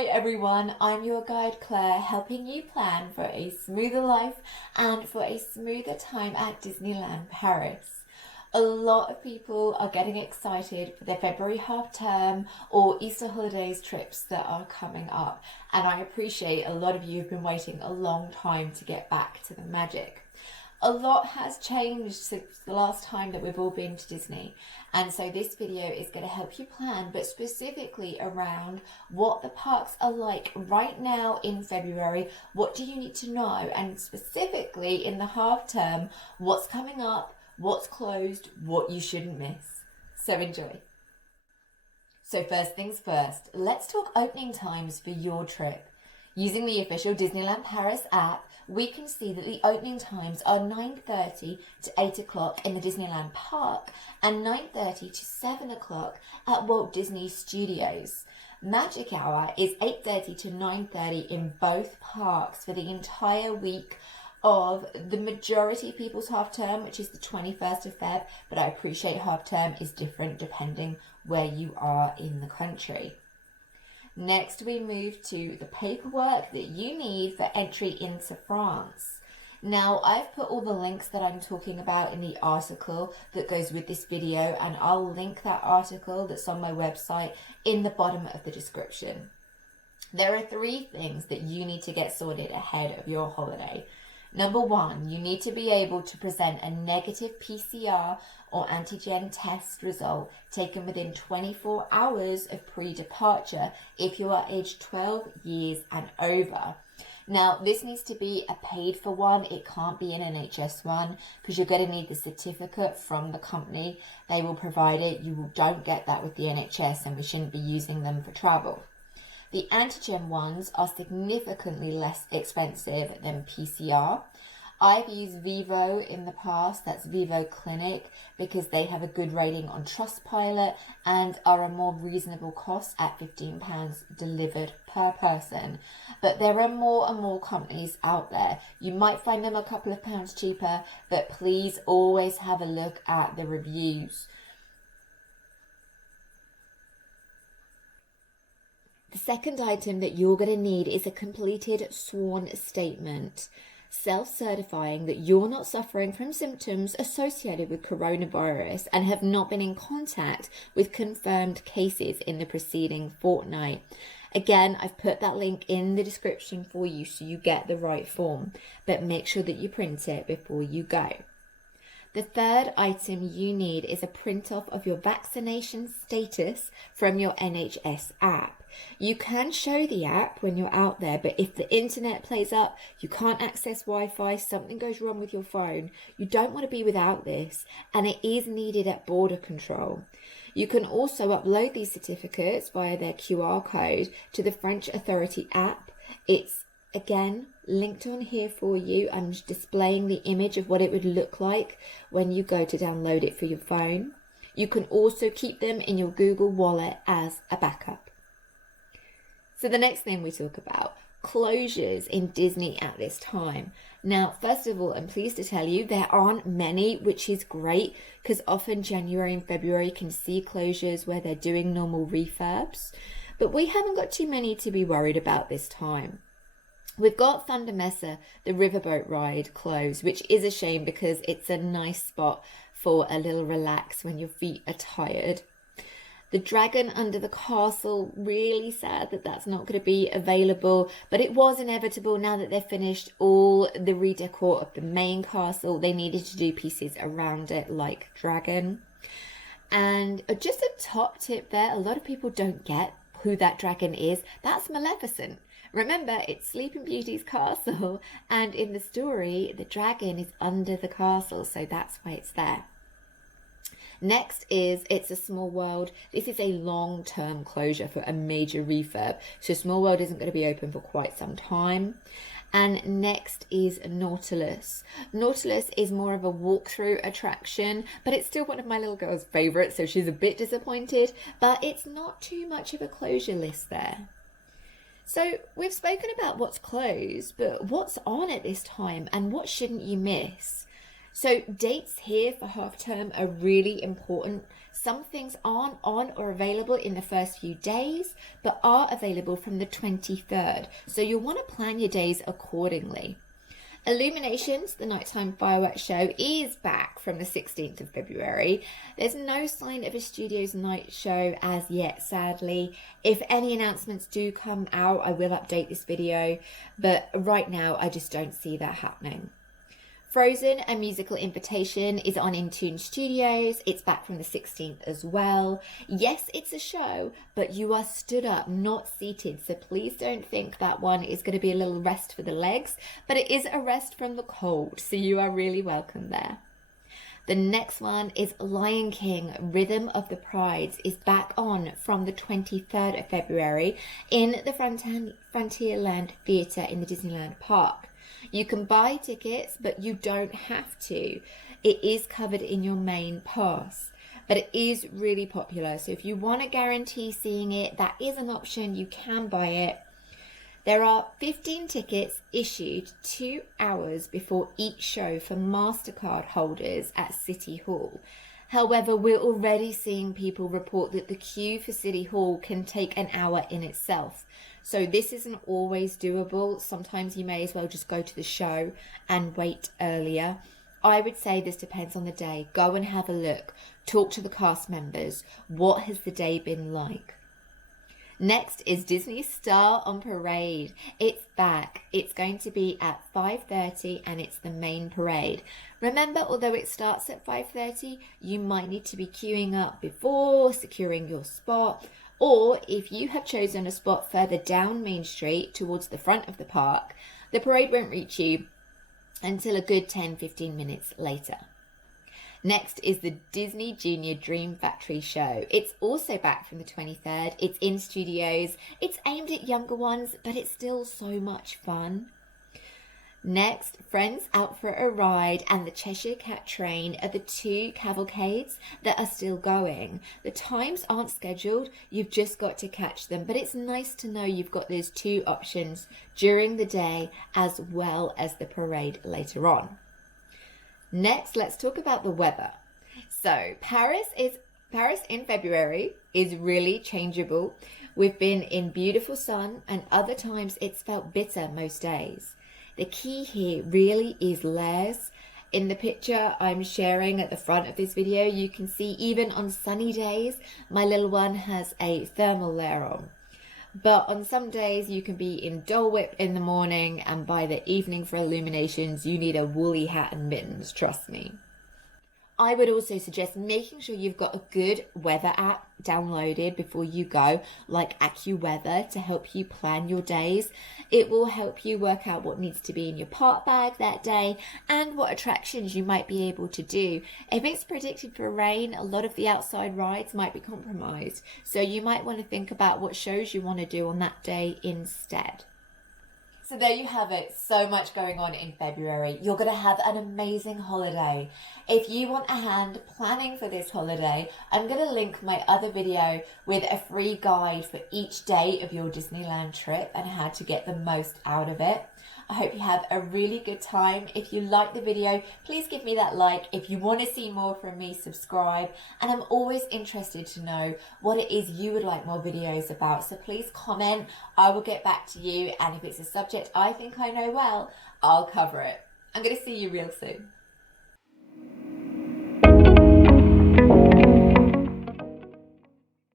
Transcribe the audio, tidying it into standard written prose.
Hi everyone, I'm your guide Claire, helping you plan for a smoother life and for a smoother time at Disneyland Paris. A lot of people are getting excited for their February half term or Easter holidays trips that are coming up, and I appreciate a lot of you have been waiting a long time to get back to the magic. A lot has changed since the last time that we've all been to Disney, and so this video is going to help you plan, but specifically around what the parks are like right now in February. What do you need to know? And specifically in the half term, what's coming up, what's closed, what you shouldn't miss. So enjoy. So first things first, let's talk opening times for your trip. Using the official Disneyland Paris app, we can see that the opening times are 9:30 to 8 o'clock in the Disneyland Park and 9:30 to 7 o'clock at Walt Disney Studios. Magic Hour is 8:30 to 9:30 in both parks for the entire week of the majority of people's half term, which is the 21st of Feb, but I appreciate half term is different depending where you are in the country. Next, we move to the paperwork that you need for entry into France. Now, I've put all the links that I'm talking about in the article that goes with this video, and I'll link that article that's on my website in the bottom of the description. There are 3 things that you need to get sorted ahead of your holiday. Number 1, you need to be able to present a negative PCR or antigen test result taken within 24 hours of pre-departure if you are aged 12 years and over. Now, this needs to be a paid for one. It can't be an NHS one because you're going to need the certificate from the company. They will provide it. You don't get that with the NHS, and we shouldn't be using them for travel. The antigen ones are significantly less expensive than PCR. I've used Vivo in the past, that's Vivo Clinic, because they have a good rating on Trustpilot and are a more reasonable cost at £15 delivered per person. But there are more and more companies out there. You might find them a couple of pounds cheaper, but please always have a look at the reviews. The second item that you're going to need is a completed sworn statement, self-certifying that you're not suffering from symptoms associated with coronavirus and have not been in contact with confirmed cases in the preceding fortnight. Again, I've put that link in the description for you so you get the right form, but make sure that you print it before you go. The third item you need is a print off of your vaccination status from your NHS app. You can show the app when you're out there, but if the internet plays up, you can't access Wi-Fi, something goes wrong with your phone, you don't want to be without this, and it is needed at border control. You can also upload these certificates via their QR code to the French Authority app. It's again linked on here for you. I'm displaying the image of what it would look like when you go to download it for your phone. You can also keep them in your Google Wallet as a backup. So the next thing we talk about, closures in Disney at this time. Now, first of all, I'm pleased to tell you there aren't many, which is great because often January and February can see closures where they're doing normal refurbs, but we haven't got too many to be worried about this time. We've got Thunder Mesa, the riverboat ride, closed, which is a shame because it's a nice spot for a little relax when your feet are tired. The Dragon Under the Castle, really sad that that's not going to be available, but it was inevitable now that they've finished all the redecor of the main castle. They needed to do pieces around it like Dragon. And just a top tip there, a lot of people don't get who that dragon is. That's Maleficent. Remember, it's Sleeping Beauty's castle, and in the story, the dragon is under the castle, so that's why it's there. Next is It's a Small World. This is a long-term closure for a major refurb, so Small World isn't going to be open for quite some time. And next is Nautilus. Nautilus is more of a walkthrough attraction, but it's still one of my little girl's favourites, so she's a bit disappointed, but it's not too much of a closure list there. So we've spoken about what's closed, but what's on at this time and what shouldn't you miss? So dates here for half term are really important. Some things aren't on or available in the first few days, but are available from the 23rd. So you'll want to plan your days accordingly. Illuminations, the nighttime fireworks show, is back from the 16th of February. There's no sign of a studio's night show as yet, sadly. If any announcements do come out, I will update this video, but right now I just don't see that happening. Frozen, a musical invitation, is on Intoon Studios. It's back from the 16th as well. Yes, it's a show, but you are stood up, not seated. So please don't think that one is going to be a little rest for the legs, but it is a rest from the cold. So you are really welcome there. The next one is Lion King, Rhythm of the Prides, is back on from the 23rd of February in the Frontierland Theatre in the Disneyland Park. You can buy tickets, but you don't have to. It is covered in your main pass, but it is really popular. So if you want to guarantee seeing it, that is an option. You can buy it. There are 15 tickets issued 2 hours before each show for MasterCard holders at City Hall. However, we're already seeing people report that the queue for City Hall can take an hour in itself. So this isn't always doable. Sometimes you may as well just go to the show and wait earlier. I would say this depends on the day. Go and have a look. Talk to the cast members. What has the day been like? Next is Disney Star on Parade. It's back. It's going to be at 5:30 and it's the main parade. Remember, although it starts at 5:30, you might need to be queuing up before, securing your spot, or if you have chosen a spot further down Main Street towards the front of the park, the parade won't reach you until a good 10-15 minutes later. Next is the Disney Junior Dream Factory show. It's also back from the 23rd. It's in studios. It's aimed at younger ones, but it's still so much fun. Next, Friends Out for a Ride and the Cheshire Cat Train are the two cavalcades that are still going. The times aren't scheduled, you've just got to catch them, but it's nice to know you've got those two options during the day as well as the parade later on. Next, let's talk about the weather. So Paris in February is really changeable. We've been in beautiful sun and other times it's felt bitter most days. The key here really is layers. In the picture I'm sharing at the front of this video, you can see even on sunny days, my little one has a thermal layer on. But on some days you can be in Dole Whip in the morning and by the evening for illuminations you need a woolly hat and mittens, trust me. I would also suggest making sure you've got a good weather app downloaded before you go, like AccuWeather, to help you plan your days. It will help you work out what needs to be in your part bag that day and what attractions you might be able to do. If it's predicted for rain, a lot of the outside rides might be compromised, so you might want to think about what shows you want to do on that day instead. So there you have it, so much going on in February. You're going to have an amazing holiday. If you want a hand planning for this holiday, I'm going to link my other video with a free guide for each day of your Disneyland trip and how to get the most out of it. I hope you have a really good time. If you like the video, please give me that like. If you want to see more from me, subscribe. And I'm always interested to know what it is you would like more videos about. So please comment. I will get back to you. And if it's a subject I think I know well, I'll cover it. I'm going to see you real soon.